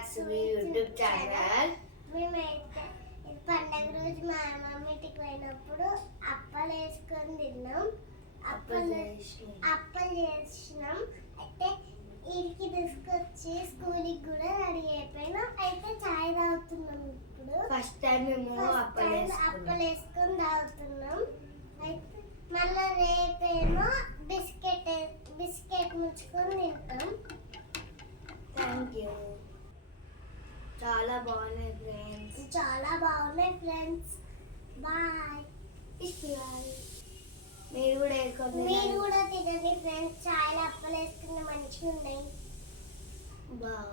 Back to YouTube channel. మేమైతే పండగ రోజు మా మమ్మీ ఇంటికి పోయినప్పుడు అప్పలు వేసుకొని తిన్నాం. అప్పలు చేసినాం. అయితే ఇంటికి తీసుకొచ్చి స్కూల్కి కూడా రెడీ అయిపోయినాం. అయితే చాయ్ తాగుతున్నాం. ఇప్పుడు ఫస్ట్ టైం మేము అప్పలు వేసుకొని తాగుతున్నాం. అయితే మళ్ళీ రేపేమో బిస్కెట్ ముంచుకొని తింటాం. Thank you. చాలా బాగున్నాయి ఫ్రెండ్స్. బాయ్. మీరు కూడా తినండి ఫ్రెండ్స్. చాలా అప్పలు వేసుకున్న మంచిగా ఉన్నాయి. బాయ్.